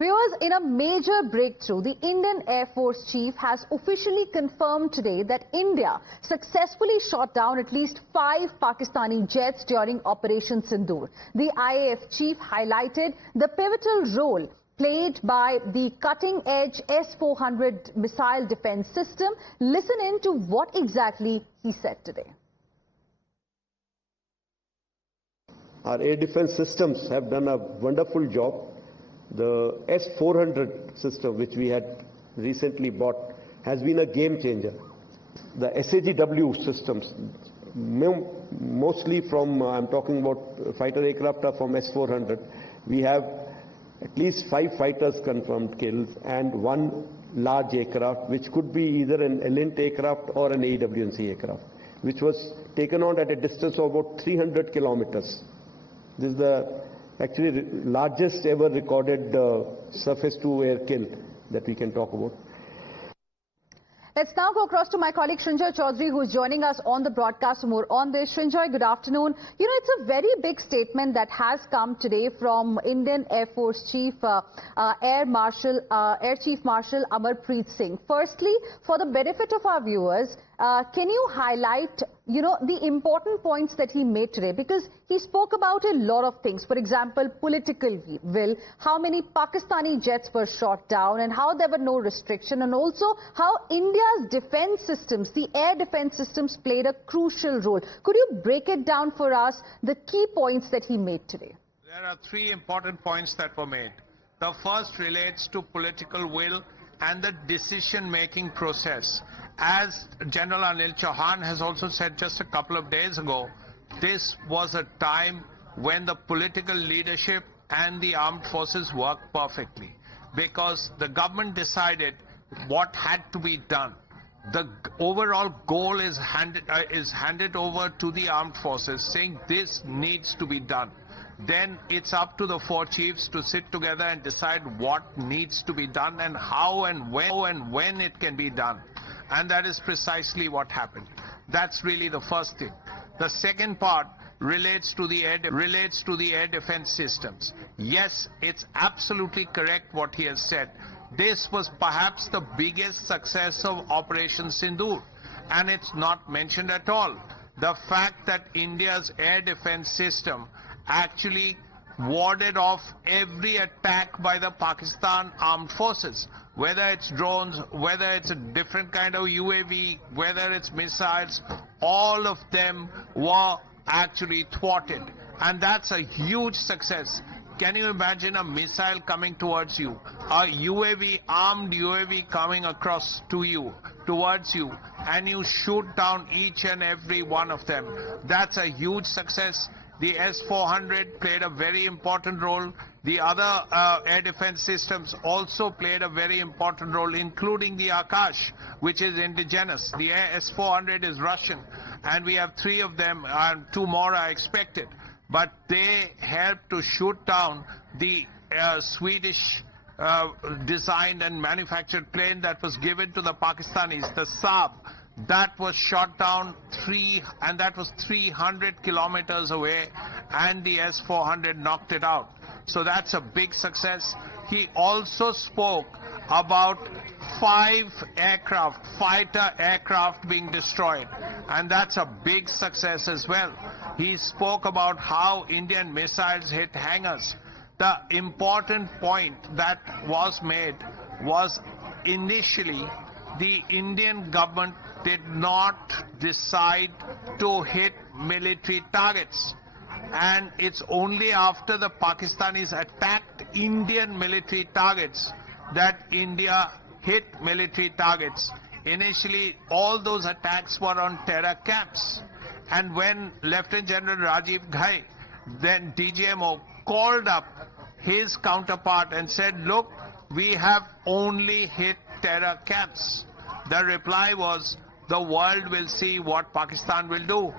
Viewers, in a major breakthrough, the Indian Air Force Chief has officially confirmed today that India successfully shot down at least 5 Pakistani jets during Operation Sindoor. The IAF Chief highlighted the pivotal role played by the cutting-edge S-400 missile defense system. Listen in to what exactly he said today. Our air defense systems have done a wonderful job. The S-400 system, which we had recently bought, has been a game changer. The SAGW systems, mostly from, I'm talking about fighter aircraft, are from S-400. We have at least 5 fighters confirmed killed and 1 large aircraft, which could be either an Elint aircraft or an AWNC aircraft, which was taken on at a distance of about 300 kilometers. This is the actually largest ever recorded surface-to-air kill that we can talk about. Let's now go across to my colleague Srinjoy Chaudhary, who is joining us on the broadcast for more on this. Srinjoy, good afternoon. You know, it's a very big statement that has come today from Indian Air Force Chief Air Chief Marshal Amar Preet Singh. Firstly, for the benefit of our viewers, can you highlight, you know, the important points that he made today? Because he spoke about a lot of things. For example, political will, how many Pakistani jets were shot down and how there were no restriction, and also how India's defense systems, the air defense systems, played a crucial role. Could you break it down for us, the key points that he made today? There are 3 important points that were made. The first relates to political will and the decision-making process. As General Anil Chauhan has also said just a couple of days ago, this was a time when the political leadership and the armed forces worked perfectly, because the government decided what had to be done. The overall goal is handed over to the armed forces, saying this needs to be done. Then it's up to the 4 chiefs to sit together and decide what needs to be done and how and when it can be done. And that is precisely what happened. That's really the first thing. The second part relates to the air defense systems. Yes, it's absolutely correct what he has said. This was perhaps the biggest success of Operation Sindoor, and it's not mentioned at all. The fact that India's air defense system actually warded off every attack by the Pakistan armed forces, whether it's drones, whether it's a different kind of UAV, whether it's missiles, all of them were actually thwarted. And that's a huge success. Can you imagine a missile coming towards you, a UAV, armed UAV coming across to you, towards you, and you shoot down each and every one of them? That's a huge success. The S-400 played a very important role. The other air defense systems also played a very important role, including the Akash, which is indigenous. The S-400 is Russian, and we have 3 of them, and 2 more are expected. But they helped to shoot down the Swedish designed and manufactured plane that was given to the Pakistanis, the Saab. That was shot down and that was 300 kilometers away, and the S-400 knocked it out. So that's a big success. He also spoke about 5 aircraft, fighter aircraft being destroyed, and that's a big success as well. He spoke about how Indian missiles hit hangars. The important point that was made was initially the Indian government did not decide to hit military targets. And it's only after the Pakistanis attacked Indian military targets that India hit military targets. Initially, all those attacks were on terror camps. And when Lieutenant General Rajiv Ghai, then DGMO, called up his counterpart and said, look, we have only hit terror camps, the reply was, the world will see what Pakistan will do.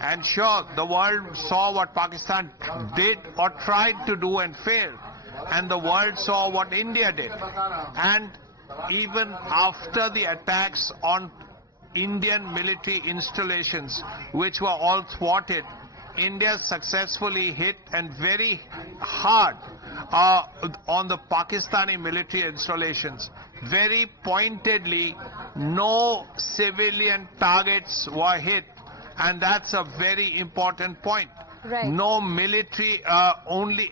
And sure, the world saw what Pakistan did or tried to do and failed. And the world saw what India did. And even after the attacks on Indian military installations, which were all thwarted, India successfully hit and very hard on the Pakistani military installations. Very pointedly, no civilian targets were hit, and that's a very important point. Right. No military,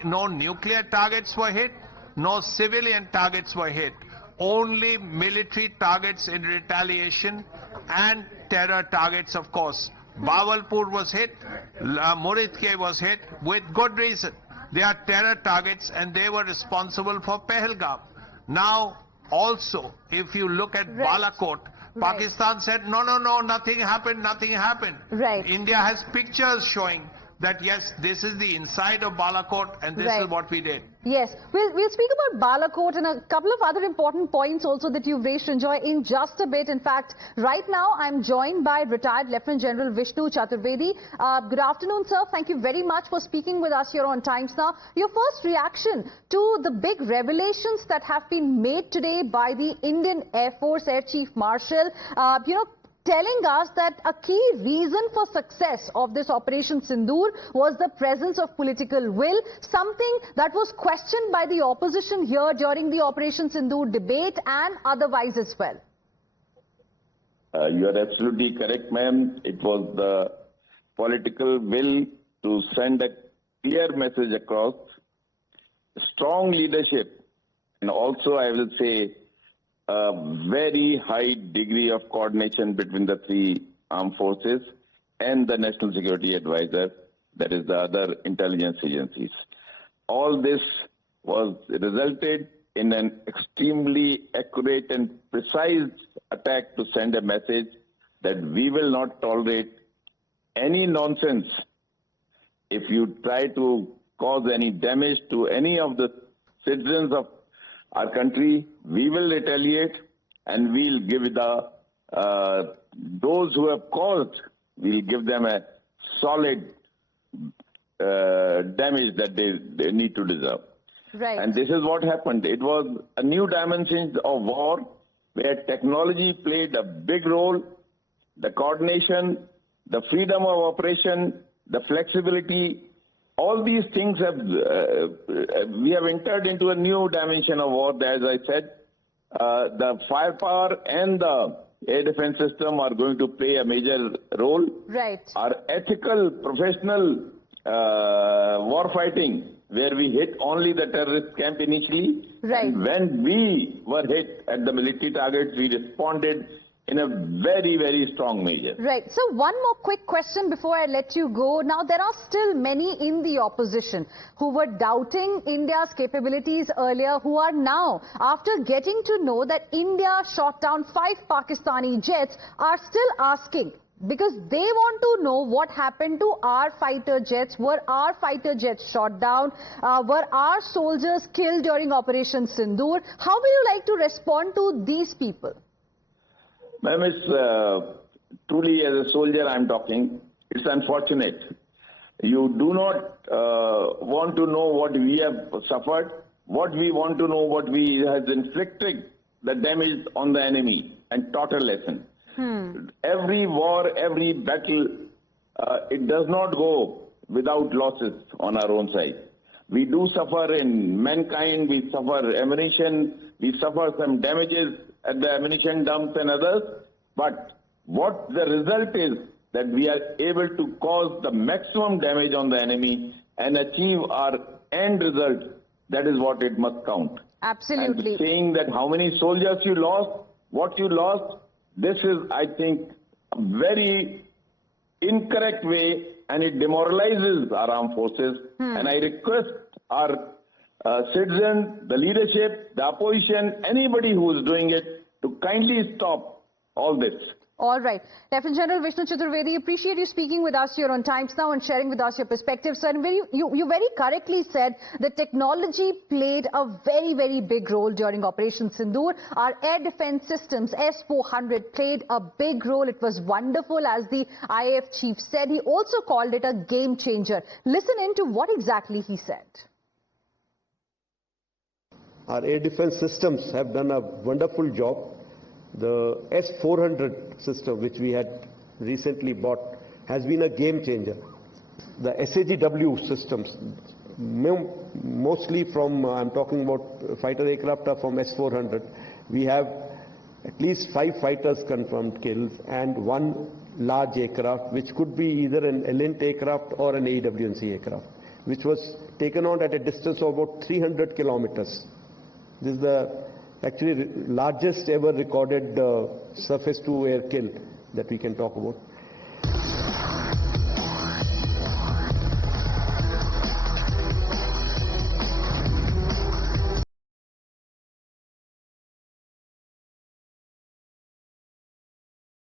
no nuclear targets were hit, no civilian targets were hit. Only military targets in retaliation and terror targets, of course. Bawalpur was hit, Muridke was hit with good reason. They are terror targets and they were responsible for Pahalgam. Now, also, if you look at Balakot, Pakistan said, no, nothing happened. Right. India has pictures showing that yes, this is the inside of Balakot and this is what we did. Yes, we'll speak about Balakot and a couple of other important points also that you've raised, Sanjoy, in just a bit. In fact, right now I'm joined by retired Lieutenant General Vishnu Chaturvedi. Good afternoon, sir. Thank you very much for speaking with us here on Times Now. Your first reaction to the big revelations that have been made today by the Indian Air Force Air Chief Marshal, telling us that a key reason for success of this Operation Sindoor was the presence of political will, something that was questioned by the opposition here during the Operation Sindoor debate and otherwise as well. You are absolutely correct, ma'am. It was the political will to send a clear message across, strong leadership, and also I will say a very high degree of coordination between the three armed forces and the National Security Advisor, that is the other intelligence agencies. All this was resulted in an extremely accurate and precise attack to send a message that we will not tolerate any nonsense. If you try to cause any damage to any of the citizens of our country, we will retaliate and we'll give those who have caused, we'll give them a solid damage that they need to deserve. Right. And this is what happened. It was a new dimension of war where technology played a big role, the coordination, the freedom of operation, the flexibility. All these things we have entered into a new dimension of war. As I said, the firepower and the air defense system are going to play a major role. Right. Our ethical, professional war fighting, where we hit only the terrorist camp initially. Right. And when we were hit at the military targets, we responded in a very, very strong measure. Right. So one more quick question before I let you go. Now, there are still many in the opposition who were doubting India's capabilities earlier, who are now, after getting to know that India shot down 5 Pakistani jets, are still asking, because they want to know what happened to our fighter jets. Were our fighter jets shot down? Were our soldiers killed during Operation Sindoor? How will you like to respond to these people? Ma'am, it's truly, as a soldier I'm talking, it's unfortunate. You do not want to know what we have suffered. What we want to know, what we has inflicted the damage on the enemy, and taught a lesson. Every war, every battle, it does not go without losses on our own side. We do suffer in mankind, we suffer ammunition, we suffer some damages at the ammunition dumps and others, but what the result is that we are able to cause the maximum damage on the enemy and achieve our end result. That is what it must count. Absolutely. And saying that how many soldiers you lost, what you lost, this is, I think, a very incorrect way, and it demoralizes our armed forces. And I request our citizens, the leadership, the opposition, anybody who is doing it, to kindly stop all this. All right. Lieutenant General Vishnu Chaturvedi, appreciate you speaking with us here on Times Now and sharing with us your perspective, sir. And you very correctly said that technology played a very, very big role during Operation Sindoor. Our air defense systems, S-400, played a big role. It was wonderful, as the IAF chief said. He also called it a game changer. Listen in to what exactly he said. Our air defense systems have done a wonderful job. The S-400 system, which we had recently bought, has been a game changer. The SAGW systems, mostly from, I'm talking about fighter aircraft are from S-400. We have at least 5 fighters confirmed kills and 1 large aircraft, which could be either an Elint aircraft or an AWNC aircraft, which was taken out at a distance of about 300 kilometers. This is the actually largest ever recorded surface-to-air kill that we can talk about.